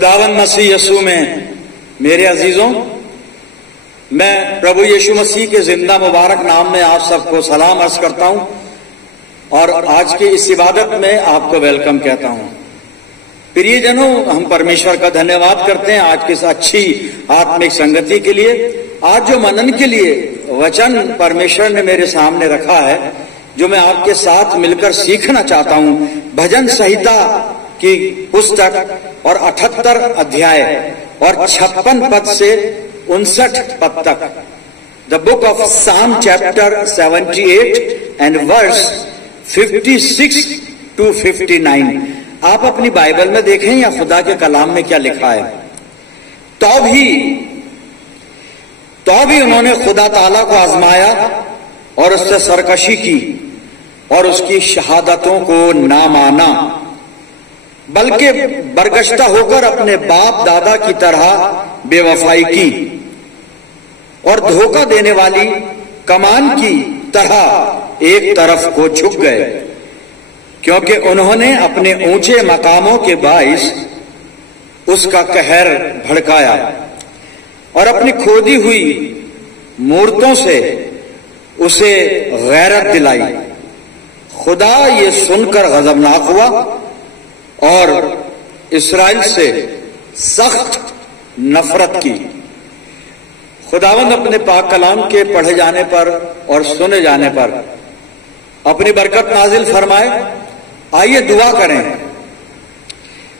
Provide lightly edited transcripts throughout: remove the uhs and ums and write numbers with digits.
खुदावन मसीह यीशु में मेरे अजीजों, मैं प्रभु यीशु मसीह के जिंदा मुबारक नाम में आप सबको सलाम अर्ज करता हूं और आज की इस इबादत में आपको वेलकम कहता हूं। प्रियजनों, हम परमेश्वर का धन्यवाद करते हैं आज की इस अच्छी आत्मिक संगति के लिए। आज जो मनन के लिए वचन परमेश्वर ने मेरे सामने रखा है, जो मैं आपके साथ मिलकर सीखना चाहता हूं, भजन संहिता की पुस्तक और 78 अध्याय और 56 पद से 59 पद तक, द बुक ऑफ साम चैप्टर 78 एंड वर्स 56 to 59। आप अपनी बाइबल में देखें या खुदा के कलाम में क्या लिखा है। तो भी उन्होंने खुदा ताला को आजमाया और उससे सरकशी की और उसकी शहादतों को ना माना, बल्कि बरगश्ता होकर अपने बाप दादा की तरह बेवफाई की और धोखा देने वाली कमान की तरह एक तरफ को झुक गए, क्योंकि उन्होंने अपने ऊंचे मकामों के बाइस उसका कहर भड़काया और अपनी खोदी हुई मूर्तों से उसे गैरत दिलाई। खुदा ये सुनकर गजबनाक हुआ और इस्राएल से सख्त नफरत की। खुदावंद अपने पाक कलाम के पढ़े जाने पर और सुने जाने पर अपनी बरकत नाजिल फरमाए। आइए दुआ करें।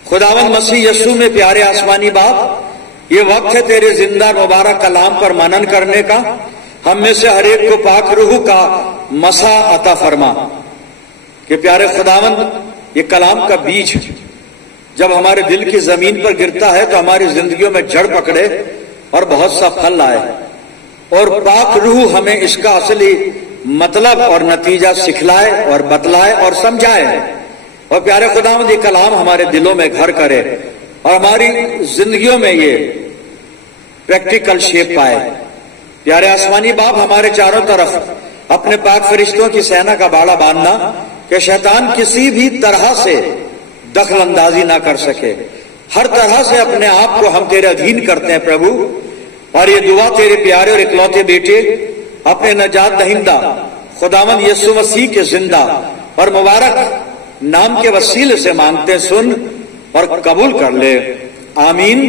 खुदावंद मसीह यीशु में प्यारे आसमानी बाप, ये वक्त है तेरे जिंदा मुबारक कलाम पर मनन करने का। हम में से हर एक को पाक रूह का मसा अता फरमा कि प्यारे खुदावंद, ये कलाम का बीज जब हमारे दिल की जमीन पर गिरता है तो हमारी जिंदगियों में जड़ पकड़े और बहुत सा फल लाए, और पाक रूह हमें इसका असली मतलब और नतीजा सिखलाए और बतलाए और समझाए। और प्यारे खुदावंद, ये कलाम हमारे दिलों में घर करे और हमारी जिंदगियों में ये प्रैक्टिकल शेप पाए। प्यारे आसमानी बाप, हमारे चारों तरफ अपने पाक फरिश्तों की सेना का बाड़ा बांधना कि शैतान किसी भी तरह से दखल अंदाजी ना कर सके। हर तरह से अपने आप को हम तेरे अधीन करते हैं प्रभु, और ये दुआ तेरे प्यारे और इकलौते बेटे अपने नजात दहिंदा खुदावंद यीशु मसीह के जिंदा और मुबारक नाम के वसीले से मांगते, सुन और कबूल कर ले। आमीन।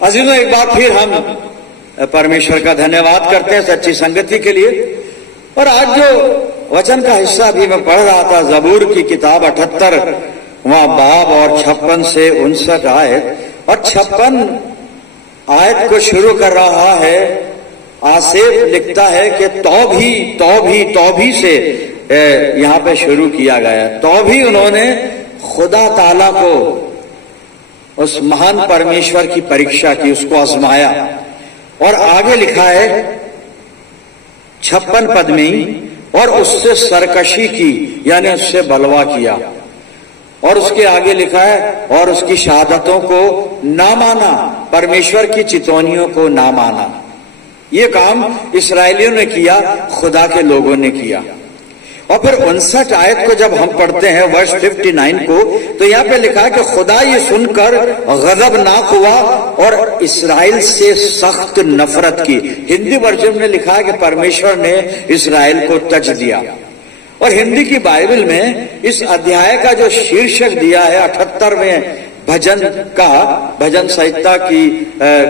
अजीजों, एक बार फिर हम परमेश्वर का धन्यवाद करते हैं सच्ची संगति के लिए। और आज जो वचन का हिस्सा भी मैं पढ़ रहा था, जबूर की किताब 78वां बाब और 56 से 59 आयत, और 56 आयत को शुरू कर रहा है। आसेफ लिखता है कि तो भी से यहां पे शुरू किया गया। तो भी उन्होंने खुदा ताला को, उस महान परमेश्वर की परीक्षा की, उसको आजमाया। और आगे लिखा है 56 पद में ही, और उससे सरकशी की, यानी उससे बलवा किया। और उसके आगे लिखा है और उसकी शहादतों को ना माना, परमेश्वर की चितौनियों को ना माना। ये काम इस्राएलियों ने किया, खुदा के लोगों ने किया। और फिर 59 आयत को जब हम पढ़ते हैं, वर्ष 59 को, तो यहाँ पे लिखा है कि खुदा ये सुनकर गजबनाक हुआ और इस्राएल से सख्त नफरत की। हिंदी वर्जन में लिखा है कि परमेश्वर ने इस्राएल को तज दिया। और हिंदी की बाइबल में इस अध्याय का जो शीर्षक दिया है 78वें भजन का, भजन संहिता की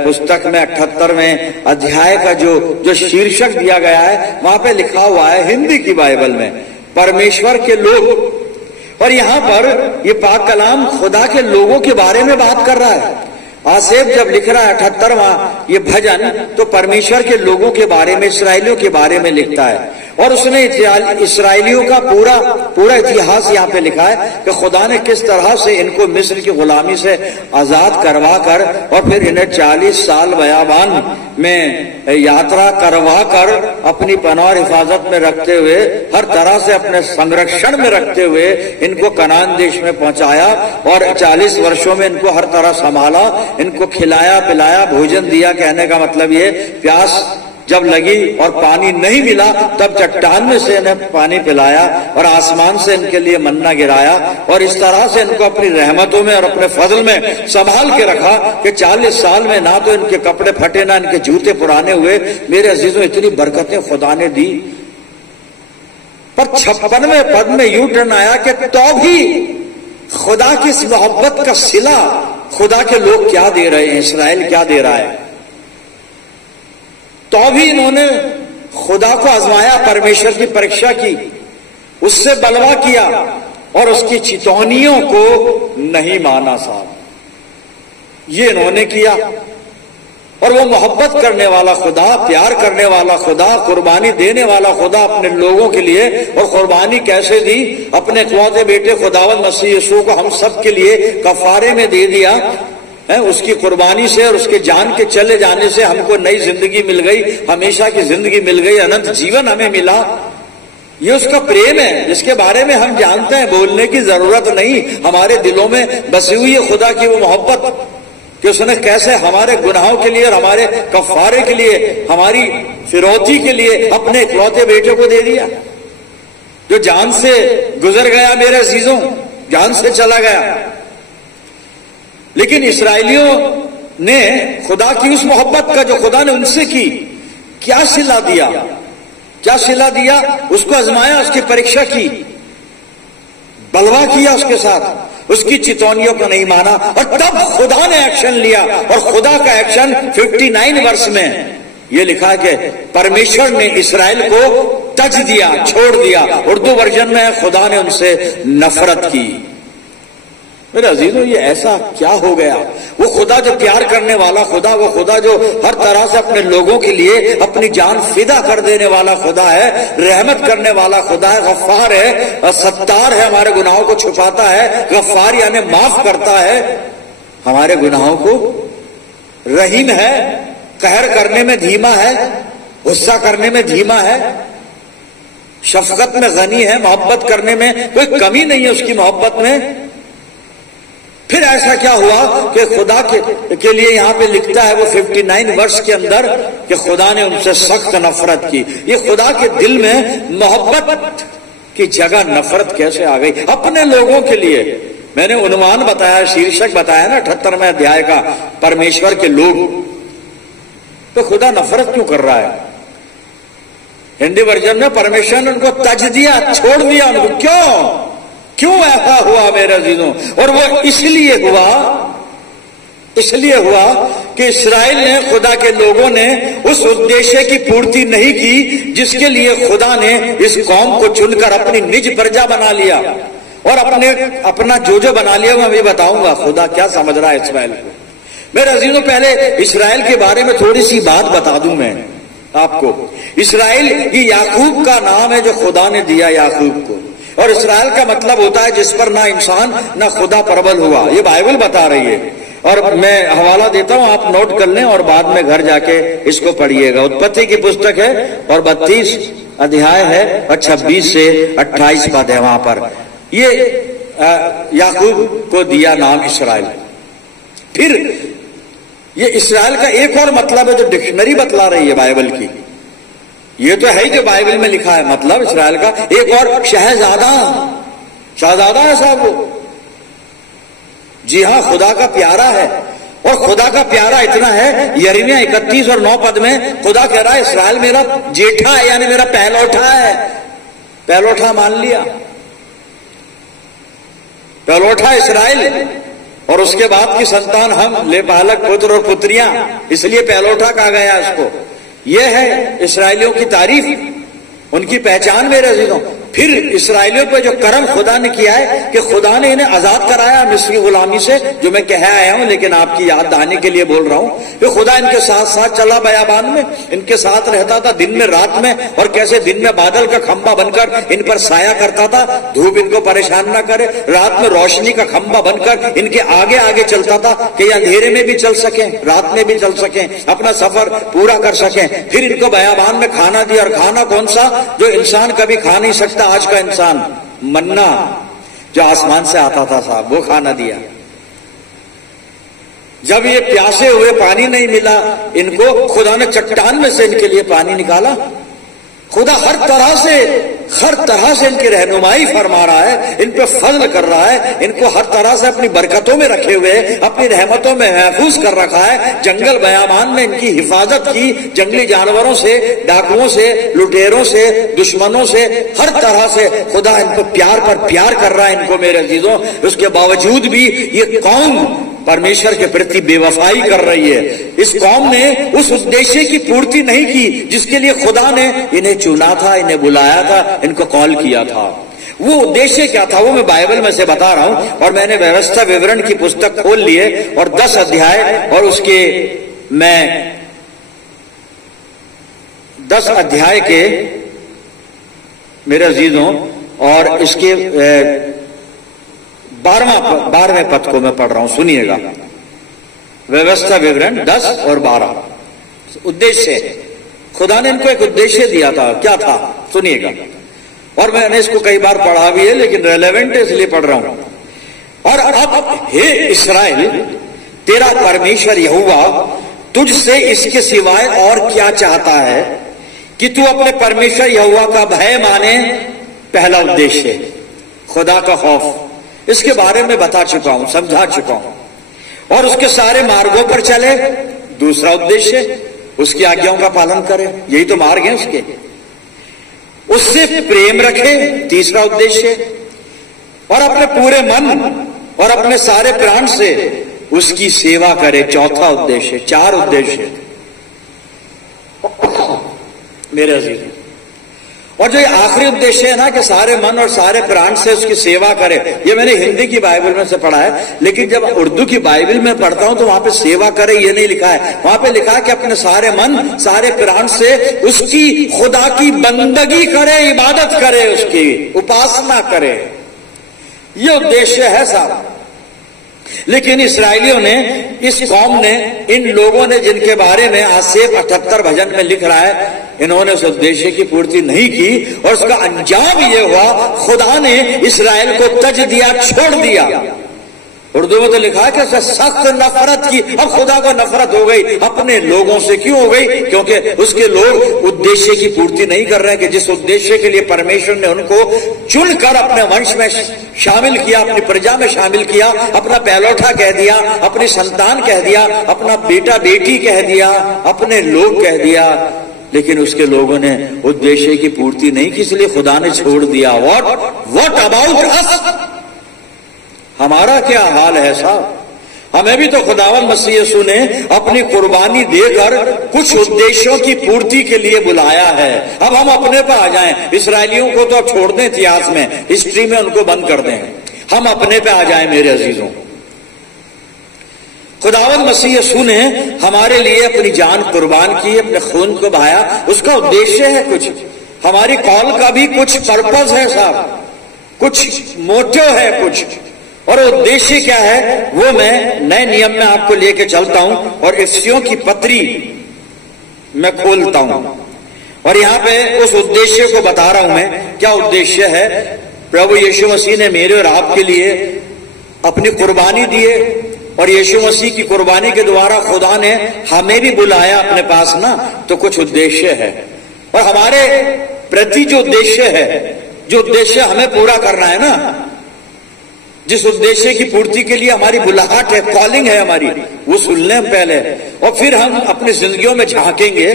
पुस्तक में 78वें अध्याय का जो शीर्षक दिया गया है, वहां पे लिखा हुआ है हिंदी की बाइबल में, परमेश्वर के लोग। और यहां पर ये पाक कलाम खुदा के लोगों के बारे में बात कर रहा है। आसेफ जब लिख रहा है 78वां ये भजन, तो परमेश्वर के लोगों के बारे में, इसराइलियों के बारे में लिखता है। और उसने इसराइलियों का पूरा इतिहास यहाँ पे लिखा है कि खुदा ने किस तरह से इनको मिस्र की गुलामी से आजाद करवा कर और फिर इन्हें 40 साल बयाबान में यात्रा करवा कर अपनी पनाह और हिफाजत में रखते हुए, हर तरह से अपने संरक्षण में रखते हुए इनको कनान देश में पहुंचाया। और 40 वर्षों में इनको हर तरह संभाला, इनको खिलाया पिलाया, भोजन दिया। कहने का मतलब ये, प्यास जब लगी और पानी नहीं मिला, तब चट्टान में से इन्हें पानी पिलाया और आसमान से इनके लिए मन्ना गिराया, और इस तरह से इनको अपनी रहमतों में और अपने फजल में संभाल के रखा कि 40 साल में ना तो इनके कपड़े फटे, ना इनके जूते पुराने हुए। मेरे अजीजों, इतनी बरकतें खुदा ने दी। पर 56वें पद में यूं टर्न आया कि तो भी खुदा की इस मोहब्बत का सिला खुदा के लोग क्या दे रहे हैं, इसराइल क्या दे रहा है। तो भी इन्होंने खुदा को आजमाया, परमेश्वर की परीक्षा की, उससे बलवा किया और उसकी चितौनियों को नहीं माना। साहब, ये इन्होंने किया। और वो मोहब्बत करने वाला खुदा, प्यार करने वाला खुदा, कुर्बानी देने वाला खुदा अपने लोगों के लिए, और कुर्बानी कैसे दी, अपने इकलौते बेटे खुदावंद मसीह यीशु को हम सब के लिए कफारे में दे दिया है। उसकी कुर्बानी से और उसके जान के चले जाने से हमको नई जिंदगी मिल गई, हमेशा की जिंदगी मिल गई, अनंत जीवन हमें मिला। ये उसका प्रेम है जिसके बारे में हम जानते हैं, बोलने की जरूरत नहीं। हमारे दिलों में बसी हुई है खुदा की वो मोहब्बत कि उसने कैसे हमारे गुनाहों के लिए और हमारे कफारे के लिए, हमारी फिरौती के लिए अपने इकलौते बेटे को दे दिया, जो जान से गुजर गया। मेरे अजीजों, जान से चला गया। लेकिन इसराइलियों ने खुदा की उस मोहब्बत का जो खुदा ने उनसे की, क्या सिला दिया, क्या सिला दिया, उसको आजमाया, उसकी परीक्षा की, बलवा किया उसके साथ, उसकी चितौनियों को नहीं माना, और तब खुदा ने एक्शन लिया। और खुदा का एक्शन 59 वर्ष में ये लिखा है कि परमेश्वर ने इसराइल को तज दिया, छोड़ दिया। उर्दू वर्जन में है, खुदा ने उनसे नफरत की। मेरे अजीजों, ये ऐसा क्या हो गया। वो खुदा जो प्यार करने वाला खुदा, वो खुदा जो हर तरह से अपने लोगों के लिए अपनी जान फिदा कर देने वाला खुदा है, रहमत करने वाला खुदा है, गफ्फार है, सत्तार है, हमारे गुनाहों को छुपाता है। गफ्फार यानी माफ करता है हमारे गुनाहों को, रहीम है, कहर करने में धीमा है, गुस्सा करने में धीमा है, शफकत में गनी है, मोहब्बत करने में कोई कमी नहीं है उसकी मोहब्बत में। फिर ऐसा क्या हुआ कि खुदा के लिए यहां पे लिखता है वो 59 वर्ष के अंदर कि खुदा ने उनसे सख्त नफरत की। ये खुदा के दिल में मोहब्बत की जगह नफरत कैसे आ गई अपने लोगों के लिए। मैंने उन्वान बताया, शीर्षक बताया ना 78वें अध्याय का, परमेश्वर के लोग। तो खुदा नफरत क्यों कर रहा है? हिंदी वर्जन में परमेश्वर ने उनको तज दिया, छोड़ दिया उनको। क्यों ऐसा हुआ मेरे अजीजों? और वो इसलिए हुआ कि इस्राएल ने, खुदा के लोगों ने उस उद्देश्य की पूर्ति नहीं की जिसके लिए खुदा ने इस कौम को चुनकर अपनी निज प्रजा बना लिया और अपना जो बना लिया। मैं अभी बताऊंगा खुदा क्या समझ रहा है इस्राएल को। मेरे अजीजों, पहले इस्राएल के बारे में थोड़ी सी बात बता दूं मैं आपको। इस्राएल ये याकूब का नाम है जो खुदा ने दिया याकूब को, और इस्राएल का मतलब होता है जिस पर ना इंसान ना खुदा प्रबल हुआ। ये बाइबल बता रही है, और मैं हवाला देता हूं, आप नोट कर लें और बाद में घर जाके इसको पढ़िएगा। उत्पत्ति की पुस्तक है और 32 अध्याय है और 26 से 28 पद है। वहां पर ये याकूब को दिया नाम इस्राएल। फिर ये इस्राएल का एक और मतलब है जो डिक्शनरी बतला रही है बाइबल की। ये तो है ही जो बाइबल में लिखा है, मतलब इस्राएल का एक और शहजादा है साहब वो। जी हाँ, खुदा का प्यारा है। और खुदा का प्यारा इतना है, यिर्मयाह 31 और 9 पद में खुदा कह रहा है इस्राएल मेरा जेठा है, यानी मेरा पहलौठा है। पहलौठा मान लिया, पहलौठा इस्राएल, और उसके बाद की संतान हम, ले पालक पुत्र और पुत्रियां, इसलिए पहलौठा कहा गया इसको। यह है इस्राएलियों की तारीफ, उनकी पहचान मेरे अजीजों। फिर इस्राएलियों पर जो कर्म खुदा ने किया है कि खुदा ने इन्हें आजाद कराया मिस्री गुलामी से, जो मैं कह आया हूं लेकिन आपकी याद दहानी के लिए बोल रहा हूं कि खुदा इनके साथ साथ चला बयाबान में, इनके साथ रहता था दिन में रात में, और कैसे दिन में बादल का खंभा बनकर इन पर साया करता था, धूप इनको परेशान ना करे, रात में रोशनी का खंभा बनकर इनके आगे आगे चलता था कि अंधेरे में भी चल सकें, रात में भी चल सकें, अपना सफर पूरा कर सकें। फिर इनको बयाबान में खाना दिया, और खाना कौन सा जो इंसान कभी खा नहीं सकता आज का इंसान, मन्ना जो आसमान से आता था साहब, वो खाना दिया। जब ये प्यासे हुए, पानी नहीं मिला इनको, खुदा ने चट्टान में से इनके लिए पानी निकाला। खुदा हर तरह से इनकी रहनुमाई फरमा रहा है, इन पे फजल कर रहा है, इनको हर तरह से अपनी बरकतों में रखे हुए, अपनी रहमतों में महफूज कर रखा है। जंगल बयामान में इनकी हिफाजत की, जंगली जानवरों से, डाकुओं से, लुटेरों से, दुश्मनों से, हर तरह से खुदा इनको प्यार पर प्यार कर रहा है इनको मेरे अजीजों। उसके बावजूद भी ये कौम परमेश्वर के प्रति बेवफाई कर रही है। इस कौम ने उस उद्देश्य की पूर्ति नहीं की जिसके लिए खुदा ने इन्हें चुना था, इन्हें बुलाया था, इनको कॉल किया था। वो उद्देश्य क्या था वो मैं बाइबल में से बता रहा हूं। और मैंने व्यवस्था विवरण की पुस्तक खोल लिए और 10 अध्याय और उसके मैं 10 अध्याय के मेरे अजीजों और इसके 12वें पद को मैं पढ़ रहा हूं, सुनिएगा। व्यवस्था विवरण 10 और 12। उद्देश्य, खुदा ने इनको एक उद्देश्य दिया था, क्या था सुनिएगा। और मैंने इसको कई बार पढ़ा भी है लेकिन रेलेवेंट है इसलिए पढ़ रहा हूं। और अब हे इस्राएल, तेरा परमेश्वर यहोवा तुझसे इसके सिवाय और क्या चाहता है कि तू अपने परमेश्वर यहोवा का भय माने। पहला उद्देश्य खुदा का खौफ, इसके बारे में बता चुका हूं, समझा चुका हूं। और उसके सारे मार्गों पर चले। दूसरा उद्देश्य उसकी आज्ञाओं का पालन करे, यही तो मार्ग है उसके। उससे प्रेम रखे, तीसरा उद्देश्य। और अपने पूरे मन और अपने सारे प्राण से उसकी सेवा करे, चौथा उद्देश्य। 4 उद्देश्य मेरे अजीज। और जो ये आखिरी उद्देश्य है ना कि सारे मन और सारे प्राण से उसकी सेवा करे, ये मैंने हिंदी की बाइबल में से पढ़ा है, लेकिन जब उर्दू की बाइबल में पढ़ता हूं तो वहां पे सेवा करे ये नहीं लिखा है। वहां पे लिखा है कि अपने सारे मन सारे प्राण से उसकी खुदा की बंदगी करे, इबादत करे, उसकी उपासना करे। ये उद्देश्य है साहब। लेकिन इसराइलियों ने, इस कौम ने, इन लोगों ने जिनके बारे में आसेफ 78 भजन में लिख रहा है, इन्होंने उस उद्देश्य की पूर्ति नहीं की और उसका अंजाम ये हुआ खुदा ने इसराइल को तज दिया, छोड़ दिया। उर्दू में तो लिखा है कि सख्त नफरत की। अब खुदा को नफरत हो गई अपने लोगों से। क्यों हो गई? क्योंकि उसके लोग उद्देश्य की पूर्ति नहीं कर रहे हैं कि जिस उद्देश्य के लिए परमेश्वर ने उनको चुनकर अपने वंश में शामिल किया, अपनी प्रजा में शामिल किया, अपना पहलौठा कह दिया, अपनी संतान कह दिया, अपना बेटा बेटी कह दिया, अपने लोग कह दिया। लेकिन उसके लोगों ने उद्देश्य की पूर्ति नहीं की, इसलिए खुदा ने छोड़ दिया। What about us? हमारा क्या हाल है साहब? हमें भी तो खुदावंद मसीह यीशु ने अपनी कुर्बानी देकर कुछ उद्देश्यों की पूर्ति के लिए बुलाया है। अब हम अपने पर आ जाएं। इसराइलियों को तो अब छोड़ दें, इतिहास में, हिस्ट्री में उनको बंद कर दें। हम अपने पे आ जाएं मेरे अजीजों। खुदावंद मसीह यीशु ने हमारे लिए अपनी जान कुर्बान की, अपने खून को बहाया। उसका उद्देश्य है कुछ, हमारी कॉल का भी कुछ पर्पस है साहब, कुछ मोटिव है कुछ। और उद्देश्य क्या है वो मैं नए नियम में आपको लेके चलता हूं और इफिसियों की पत्री मैं खोलता हूं और यहां पे उस उद्देश्य को बता रहा हूं मैं। क्या उद्देश्य है? प्रभु यीशु मसीह ने मेरे और आपके लिए अपनी कुर्बानी दिए और यीशु मसीह की कुर्बानी के द्वारा खुदा ने हमें भी बुलाया अपने पास ना, तो कुछ उद्देश्य है। और हमारे प्रति जो उद्देश्य है, जो उद्देश्य हमें पूरा करना है ना, जिस उद्देश्य की पूर्ति के लिए हमारी बुलाहट है, कॉलिंग है हमारी, वो सुन लें हम पहले। और फिर हम अपनी जिंदगियों में झांकेंगे,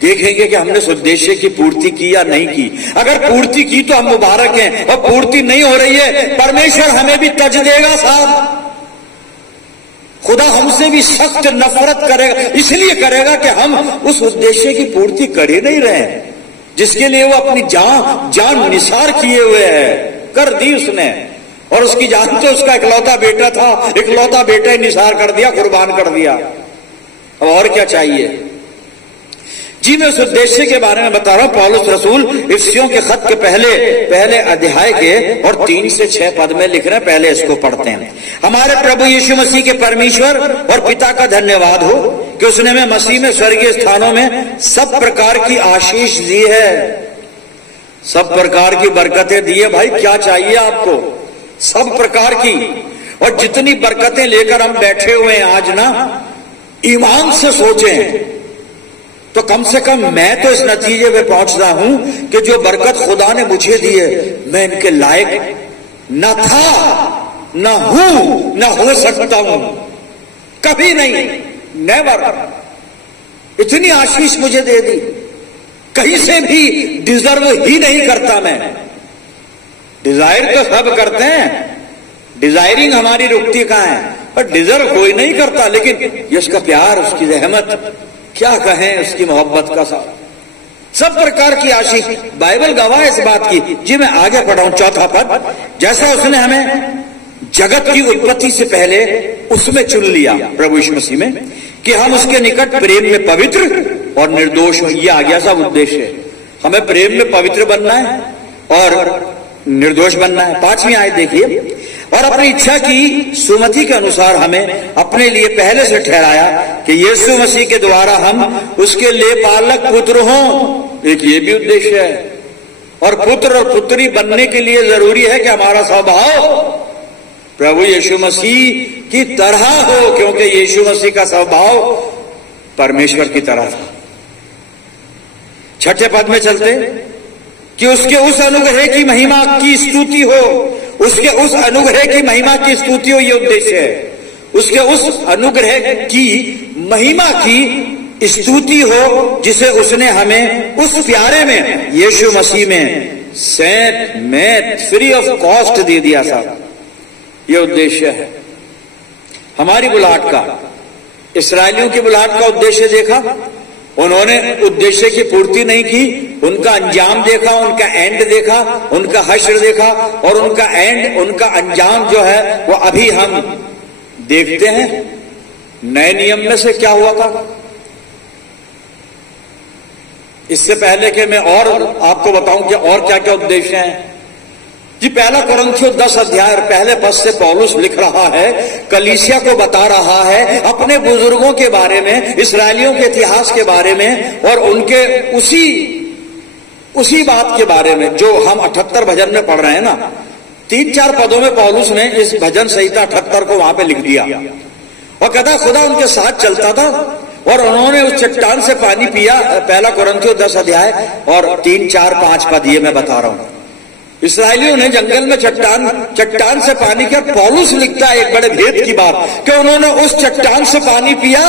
देखेंगे कि हमने उस उद्देश्य की पूर्ति की या नहीं की। अगर पूर्ति की तो हम मुबारक हैं, और पूर्ति नहीं हो रही है, परमेश्वर हमें भी तज देगा साहब। खुदा हमसे भी सख्त नफरत करेगा, इसलिए करेगा कि हम उस उद्देश्य की पूर्ति कर ही नहीं रहे, जिसके लिए वो अपनी जान निसार किए हुए है, कर दी उसने। और उसकी जान तो उसका इकलौता बेटा था, इकलौता बेटा ही निसार कर दिया, कुर्बान कर दिया। अब और क्या चाहिए जी? मैं उस उद्देश्य के बारे में बता रहा हूं। पौलुस रसूल इफिसियों के खत के पहले अध्याय के और 3 से 6 पद में लिख रहे हैं। पहले इसको पढ़ते हैं। हमारे प्रभु यीशु मसीह के परमेश्वर और पिता का धन्यवाद हो कि उसने हमें मसीह में स्वर्गीय स्थानों में सब प्रकार की आशीष दी है, सब प्रकार की बरकतें दी है। भाई क्या चाहिए आपको? सब प्रकार की। और जितनी बरकतें लेकर हम बैठे हुए हैं आज ना, ईमान से सोचें तो कम से कम मैं तो इस नतीजे पे पहुंचता हूं कि जो बरकत खुदा ने मुझे दी है, मैं इनके लायक न था, न हूं, न हो सकता हूं, कभी नहीं, नेवर। इतनी आशीष मुझे दे दी, कहीं से भी डिजर्व ही नहीं करता मैं। डिजायर तो सब करते हैं, डिजायरिंग हमारी रुकती कहां है, पर डिजर्व कोई नहीं करता। लेकिन ये उसका प्यार, उसकी रहमत, क्या कहें उसकी मोहब्बत का साथ, सब प्रकार की आशीष। बाइबल गवाह है इस बात की। जी मैं आगे पढ़ाऊं, चौथा पद, जैसा उसने हमें जगत की उत्पत्ति से पहले उसमें चुन लिया, प्रभु यीशु मसीह में, कि हम उसके निकट प्रेम में पवित्र और निर्दोष हो। ये आ गया सब उद्देश्य है, हमें प्रेम में पवित्र बनना है और निर्दोष बनना है। 5वीं आयत देखिए, और अपनी इच्छा की सुमति के अनुसार हमें अपने लिए पहले से ठहराया कि यीशु मसीह के द्वारा हम उसके लिए पालक पुत्र हों। एक ये भी उद्देश्य है। और पुत्र और पुत्री बनने के लिए जरूरी है कि हमारा स्वभाव प्रभु यीशु मसीह की तरह हो, क्योंकि यीशु मसीह का स्वभाव परमेश्वर की तरह था। 6ठे पद में चलते, कि उसके उस अनुग्रह की महिमा की स्तुति हो, उसके उस अनुग्रह की महिमा की स्तुति हो, ये उद्देश्य है। उसके उस अनुग्रह की महिमा की स्तुति हो जिसे उसने हमें उस प्यारे में, यीशु मसीह में सेंट में फ्री ऑफ कॉस्ट दे दिया था। ये उद्देश्य है हमारी बुलाहट का। इस्राएलियों की बुलाहट का उद्देश्य देखा, उन्होंने उद्देश्य की पूर्ति नहीं की, उनका अंजाम देखा, उनका एंड देखा, उनका हश्र देखा, और उनका एंड, उनका अंजाम जो है वो अभी हम देखते हैं। नए नियम में से क्या हुआ था, इससे पहले कि मैं और आपको बताऊं कि और क्या क्या उद्देश्य हैं। जी 1 कोरिन्थियों 10 अध्याय पहले पद से पौलुस लिख रहा है, कलीसिया को बता रहा है अपने बुजुर्गों के बारे में, इसराइलियों के इतिहास के बारे में, और उनके उसी बात के बारे में जो हम 78 भजन में पढ़ रहे हैं ना। 3-4 पदों में पौलुस ने इस भजन संहिता 78 को वहां पे लिख दिया, और कहता खुदा उनके साथ चलता था और उन्होंने उस चट्टान से पानी पिया। 1 कोरिन्थियों 10 अध्याय और 3, 4, 5 पद ये मैं बता रहा हूं। इसराइलियों ने जंगल में चट्टान से पानी किया। पौलुस लिखता है एक बड़े भेद की बात, कि उन्होंने उस चट्टान से पानी पिया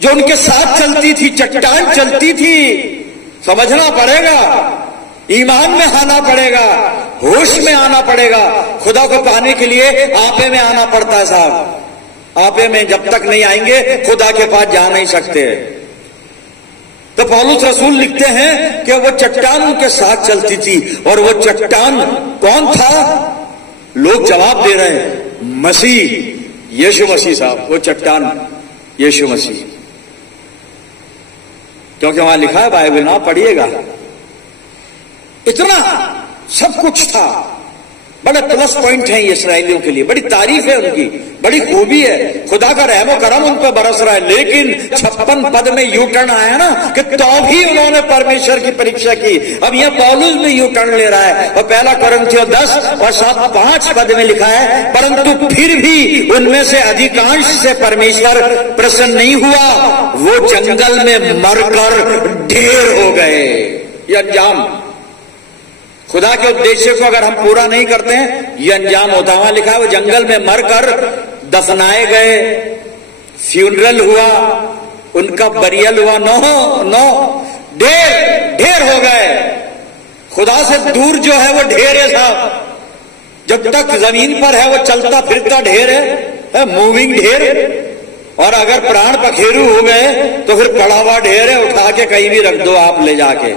जो उनके साथ चलती थी। चट्टान चलती थी, समझना पड़ेगा, ईमान में आना पड़ेगा, होश में आना पड़ेगा। खुदा को पाने के लिए आपे में आना पड़ता है साहब। आपे में जब तक नहीं आएंगे खुदा के पास जा नहीं सकते। तो पौलुस रसूल लिखते हैं कि वो चट्टान उनके साथ चलती थी, और वो चट्टान कौन था? लोग जवाब दे रहे हैं, मसीह, यीशु मसीह साहब। वो चट्टान यीशु मसीह, क्योंकि वहां लिखा है, बाइबल ना पढ़िएगा, इतना सब कुछ था। बड़े प्लस पॉइंट है ये इसराइलियों के लिए, बड़ी तारीफ है उनकी, बड़ी खूबी है, खुदा का रहमो करम उन पर बरस रहा है। लेकिन 56 पद में यू टर्न आया ना, कि तो भी उन्होंने परमेश्वर की परीक्षा की। अब यह पौलुस भी यू टर्न ले रहा है, और 1 कोरिन्थियों 10 और 7-5 पद में लिखा है, परंतु फिर भी उनमें से अधिकांश से परमेश्वर प्रसन्न नहीं हुआ, वो जंगल में मरकर ढेर हो गए। ये अंजाम, खुदा के उद्देश्य को अगर हम पूरा नहीं करते हैं, ये अंजाम होता। वहां लिखा है वो जंगल में मरकर दफनाए गए, फ्यूनरल हुआ, उनका बरियल हुआ, ढेर हो गए। खुदा से दूर जो है वो ढेर है साहब। जब तक जमीन पर है वो चलता फिरता ढेर है, मूविंग ढेर। और अगर प्राण पखेरु हो गए तो फिर पड़ा हुआ ढेर है, उठा के कहीं भी रख दो आप ले जाके,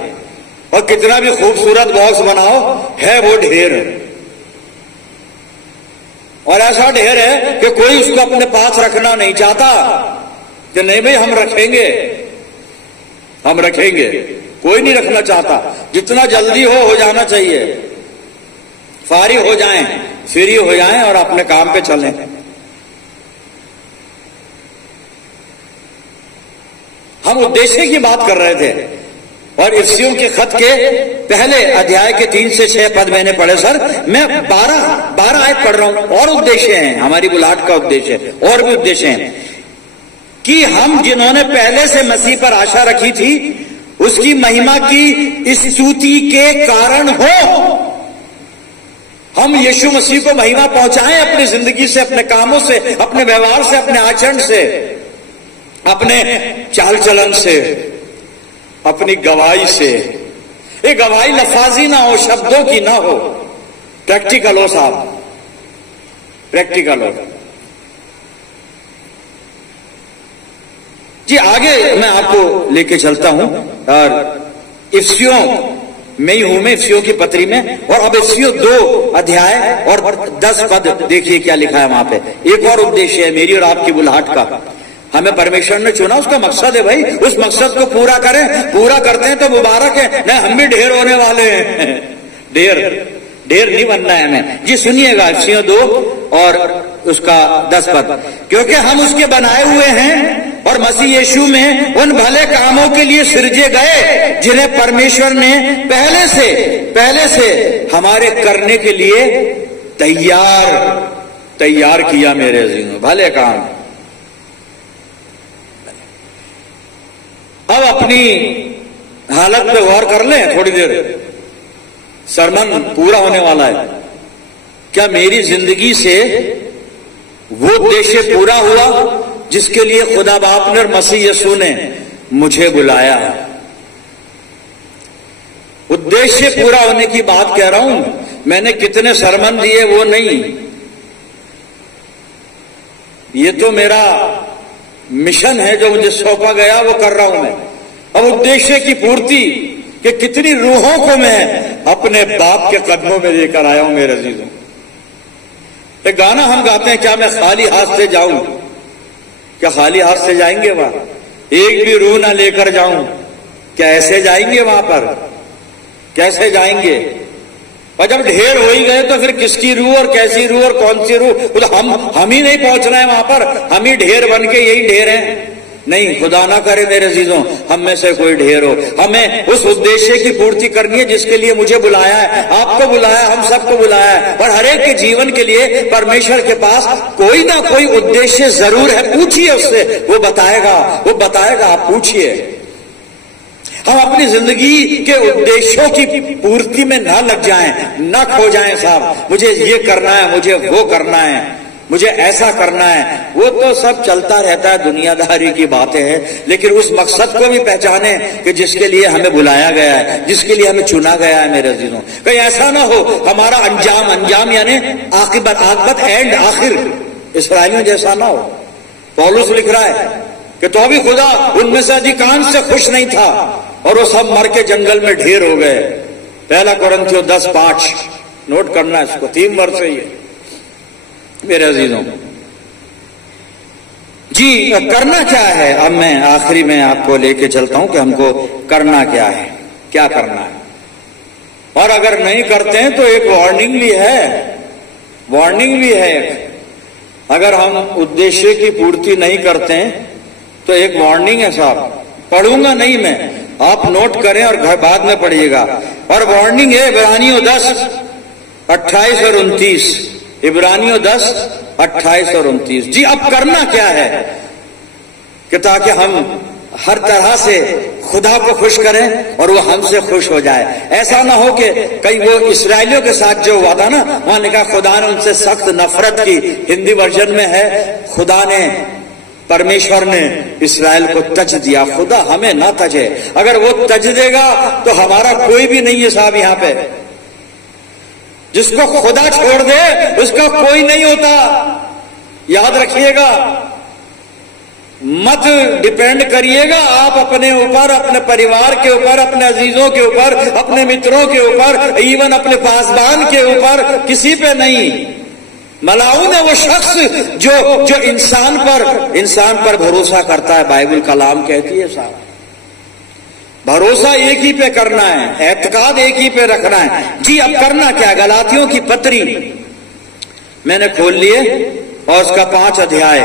और कितना भी खूबसूरत बॉक्स बनाओ, है वो ढेर। और ऐसा ढेर है कि कोई उसको अपने पास रखना नहीं चाहता, कि नहीं भाई हम रखेंगे, कोई नहीं रखना चाहता। जितना जल्दी हो जाना चाहिए, फारिग हो जाएं, फ्री हो जाएं और अपने काम पे चलें। हम उद्देश्य की बात कर रहे थे। और इफ्सियों के खत के पहले अध्याय के 3 से 6 पद मैंने पढ़े सर। मैं 12 आयत पढ़ रहा हूं। और उद्देश्य है, हमारी बुलाहट का उद्देश्य है, और भी उद्देश्य है कि हम जिन्होंने पहले से मसीह पर आशा रखी थी उसकी महिमा की स्तुति के कारण हो। हम यीशु मसीह को महिमा पहुंचाएं अपनी जिंदगी से, अपने कामों से, अपने व्यवहार से, अपने आचरण से, अपने चाल चलन से, अपनी गवाही से। ये गवाही लफाजी ना हो, शब्दों की ना हो, प्रैक्टिकल हो साहब, प्रैक्टिकल हो। जी आगे मैं आपको लेके चलता हूं और इफ्सियों में ही हूं, मैं इफ्सियों की पत्री में। और अब इफ्सियों 2 अध्याय और 10 पद देखिए क्या लिखा है वहां पे। एक और उद्देश्य है मेरी और आपकी बुलाहट का। हमें परमेश्वर ने चुना, उसका मकसद है भाई, उस मकसद को पूरा करें। पूरा करते हैं तो मुबारक है, नहीं हम भी ढेर होने वाले हैं। ढेर नहीं बनना है हमें। जी सुनिएगा इफ्सियों 2 और उसका 10 पद। क्योंकि हम उसके बनाए हुए हैं और मसीह यीशु में उन भले कामों के लिए सृजे गए जिन्हें परमेश्वर ने पहले से हमारे करने के लिए तैयार किया। मेरे अजीजों, भले काम। अब अपनी हालत पे गौर कर लें थोड़ी देर, सरमन पूरा होने वाला है। क्या मेरी जिंदगी से वो उद्देश्य पूरा हुआ जिसके लिए खुदा बाप ने और मसीह यीशु ने मुझे बुलाया? उद्देश्य पूरा होने की बात कह रहा हूं। मैंने कितने सरमन दिए वो नहीं, ये तो मेरा मिशन है जो मुझे सौंपा गया, वो कर रहा हूं मैं। अब उद्देश्य की पूर्ति कि कितनी रूहों को मैं अपने बाप के कदमों में लेकर आया हूं। मेरे अजीजों, एक गाना हम गाते हैं, क्या मैं खाली हाथ से जाऊं? क्या खाली हाथ से जाएंगे वहां? एक भी रूह ना लेकर जाऊं? क्या ऐसे जाएंगे वहां पर? कैसे जाएंगे? और जब ढेर हो ही गए तो फिर किसकी रूह और कैसी रूह और कौन सी रूह? तो हम ही नहीं पहुंच रहे हैं वहां पर, हम ही ढेर बन के यही ढेर हैं। नहीं, खुदा ना करे मेरे अजीजों हम में से कोई ढेर हो। हमें उस उद्देश्य की पूर्ति करनी है जिसके लिए मुझे बुलाया है, आपको बुलाया, हम सबको बुलाया है। और हर एक के जीवन के लिए परमेश्वर के पास कोई ना कोई उद्देश्य जरूर है। पूछिए उससे, वो बताएगा। आप पूछिए। हम अपनी जिंदगी के उद्देश्यों की पूर्ति में ना लग जाएं, ना खो जाएं साहब। मुझे ये करना है, मुझे वो करना है, मुझे ऐसा करना है। वो तो सब चलता रहता है, दुनियादारी की बातें हैं। लेकिन उस मकसद को भी पहचाने कि जिसके लिए हमें बुलाया गया है, जिसके लिए हमें चुना गया है। मेरे अजीजों, कहीं ऐसा ना हो हमारा अंजाम यानी आखिबत एंड आखिर इस्राएलियों जैसा ना हो। पौलुस लिख रहा है कि तो भी खुदा उनमें से अधिकांश से खुश नहीं था और वो सब मर के जंगल में ढेर हो गए। 1 कोरिन्थियों 10:5 नोट करना इसको, 3 वर्ष है ये। मेरे अजीजों जी, करना क्या है? अब मैं आखिरी में आपको लेके चलता हूं कि हमको करना क्या है, क्या करना है। और अगर नहीं करते हैं तो एक वार्निंग भी है। अगर हम उद्देश्य की पूर्ति नहीं करते हैं तो एक वार्निंग है साहब। पढ़ूंगा नहीं मैं, आप नोट करें और घर बाद में पढ़िएगा। और वार्निंग है इब्रानियों 10:28 और 29। इब्रानियों 10:28 और 29। जी अब करना क्या है कि ताकि हम हर तरह से खुदा को खुश करें और वो हमसे खुश हो जाए। ऐसा ना हो कि कहीं वो इस्राएलियों के साथ जो हुआ था ना, वहां लिखा खुदा ने उनसे सख्त नफरत की। हिंदी वर्जन में है खुदा ने, परमेश्वर ने इस्राएल को तज दिया। खुदा हमें ना तजे। अगर वो तज देगा तो हमारा कोई भी नहीं है साहब यहाँ पे। जिसको खुदा छोड़ दे उसका कोई नहीं होता, याद रखिएगा। मत डिपेंड करिएगा आप अपने ऊपर, अपने परिवार के ऊपर, अपने अजीजों के ऊपर, अपने मित्रों के ऊपर, इवन अपने पासबान के ऊपर, किसी पे नहीं। मलाऊन है वो शख्स जो इंसान पर भरोसा करता है। बाइबल कलाम कहती है साहब, भरोसा एक ही पे करना है, एतकाद एक ही पे रखना है। जी अब करना क्या? गलातियों की पत्री मैंने खोल लिए और उसका 5 अध्याय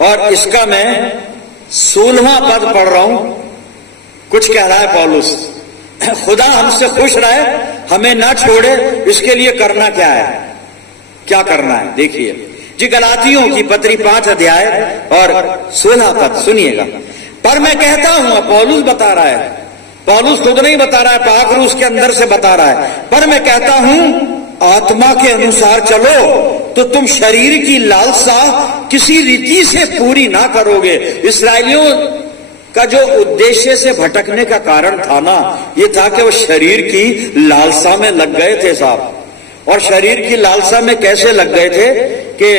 और इसका मैं 16वां पद पढ़ रहा हूं। कुछ कह रहा है पौलुस, खुदा हमसे खुश रहे, हमें ना छोड़े, इसके लिए करना क्या है? क्या करना है? देखिए जी, गलातियों की पत्री 5 अध्याय और 16 पद सुनिएगा। पर मैं कहता हूं, पौलुस बता रहा है, पौलुस खुद नहीं बता रहा है, पाक रूह उसके अंदर से बता रहा है। पर मैं कहता हूं आत्मा के अनुसार चलो तो तुम शरीर की लालसा किसी रीति से पूरी ना करोगे। इस्राएलियों का जो उद्देश्य से भटकने का कारण था ना, ये था कि वो शरीर की लालसा में लग गए थे साहब। और शरीर की लालसा में कैसे लग गए थे कि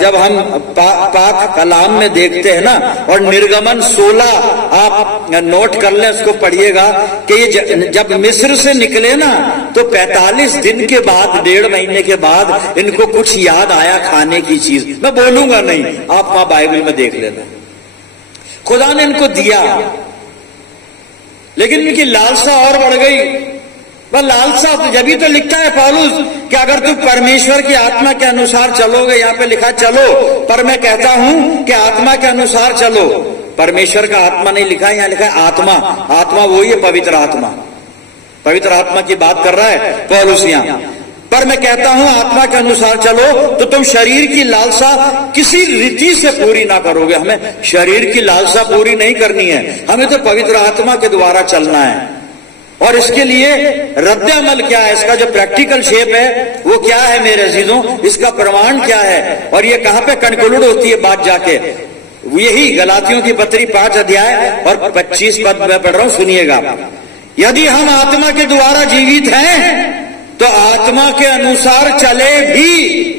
जब हम पाक कलाम में देखते हैं ना, और निर्गमन 16 आप नोट कर लें, उसको पढ़िएगा कि ये जब मिस्र से निकले ना, तो 45 दिन के बाद, 1.5 महीने के बाद इनको कुछ याद आया खाने की चीज। मैं बोलूंगा नहीं, आप वहां बाइबल में देख लेना। खुदा ने इनको दिया, लेकिन इनकी लालसा और बढ़ गई। वह लालसा तो जब ही तो लिखता है पौलुस कि अगर तुम परमेश्वर की आत्मा के अनुसार चलोगे, यहां पे लिखा चलो, पर मैं कहता हूं कि आत्मा के अनुसार चलो। परमेश्वर का आत्मा नहीं लिखा है, यहां लिखा है आत्मा। आत्मा वही है पवित्र आत्मा, पवित्र आत्मा की बात कर रहा है पौलुस यहां। पर मैं कहता हूं आत्मा के अनुसार चलो तो तुम शरीर की लालसा किसी रीति से पूरी ना करोगे। हमें शरीर की लालसा पूरी नहीं करनी है, हमें तो पवित्र आत्मा के द्वारा चलना है। और इसके लिए रद्द-ए-अमल क्या है, इसका जो प्रैक्टिकल शेप है वो क्या है मेरे अजीजों, इसका प्रमाण क्या है, और ये कहां पे कंक्लूड होती है बात जाके? यही गलातियों की पत्री 5 अध्याय और 25 पद में पढ़ रहा हूं, सुनिएगा। यदि हम आत्मा के द्वारा जीवित हैं तो आत्मा के अनुसार चले भी।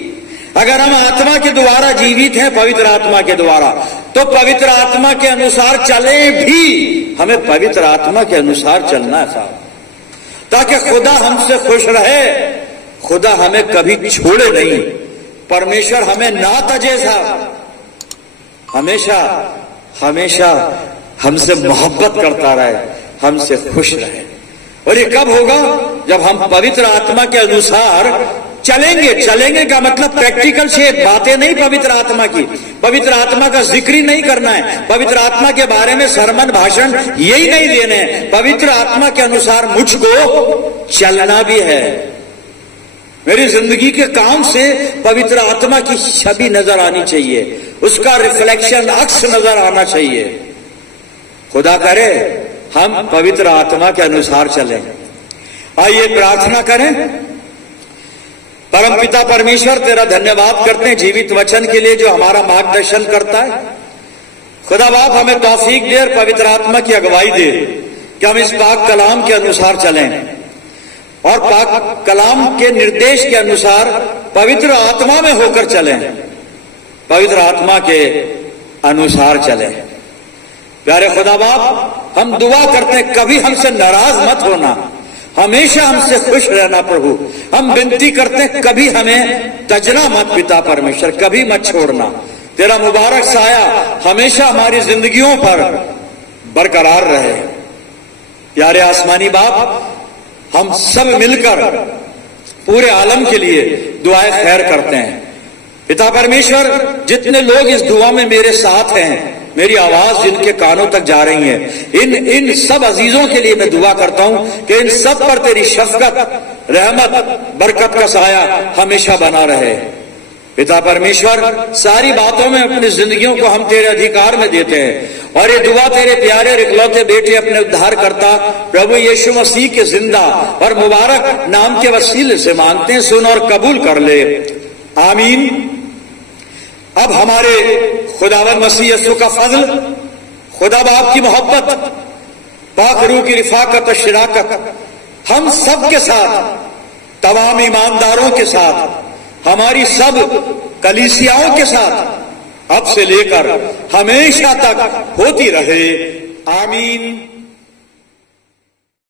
अगर हम आत्मा के द्वारा जीवित हैं, पवित्र आत्मा के द्वारा, तो पवित्र आत्मा के अनुसार चले भी। हमें पवित्र आत्मा के अनुसार चलना है साहब, ताकि खुदा हमसे खुश रहे, खुदा हमें कभी छोड़े नहीं, परमेश्वर हमें ना तजे साहब, हमेशा हमेशा हमसे मोहब्बत करता रहे, हमसे खुश रहे। और ये कब होगा? जब हम पवित्र आत्मा के अनुसार चलेंगे। चलेंगे का मतलब प्रैक्टिकल शेप, बातें नहीं पवित्र आत्मा की, पवित्र आत्मा का जिक्र ही नहीं करना है, पवित्र आत्मा के बारे में सरमन भाषण यही नहीं देने हैं। पवित्र आत्मा के अनुसार मुझको चलना भी है। मेरी जिंदगी के काम से पवित्र आत्मा की छवि नजर आनी चाहिए, उसका रिफ्लेक्शन, अक्स नजर आना चाहिए। खुदा करे हम पवित्र आत्मा के अनुसार चलें। आइए प्रार्थना करें। परमपिता परमेश्वर, तेरा धन्यवाद करते हैं जीवित वचन के लिए जो हमारा मार्गदर्शन करता है। खुदा बाप हमें तौफीक दे और पवित्र आत्मा की अगुवाई दे कि हम इस पाक कलाम के अनुसार चलें और पाक कलाम के निर्देश के अनुसार पवित्र आत्मा में होकर चलें, पवित्र आत्मा के अनुसार चलें। प्यारे खुदा बाप, हम दुआ करते हैं कभी हमसे नाराज मत होना, हमेशा हमसे खुश रहना प्रभु। हम विनती करते हैं कभी हमें तजना मत पिता परमेश्वर, कभी मत छोड़ना। तेरा मुबारक साया हमेशा हमारी जिंदगियों पर बरकरार रहे। प्यारे आसमानी बाप, हम सब मिलकर पूरे आलम के लिए दुआएं खैर करते हैं। पिता परमेश्वर, जितने लोग इस दुआ में मेरे साथ हैं, मेरी आवाज जिनके कानों तक जा रही है, इन सब अजीजों के लिए मैं दुआ करता हूं कि इन सब पर तेरी शफकत, रहमत, बरकत का साया हमेशा बना रहे। पिता परमेश्वर, सारी बातों में अपनी जिंदगियों को हम तेरे अधिकार में देते हैं और ये दुआ तेरे प्यारे इकलौते बेटे अपने उद्धार करता प्रभु यीशु मसीह के जिंदा और मुबारक नाम के वसीले से मांगते हैं, सुन और कबूल कर ले, आमीन। अब हमारे खुदावन मसीह यीशु का फजल, खुदा बाप की मोहब्बत, पाक रूह की रिफाकत और शिराकत हम सब के साथ, तमाम ईमानदारों के साथ, हमारी सब कलीसियाओं के साथ अब से लेकर हमेशा तक होती रहे, आमीन।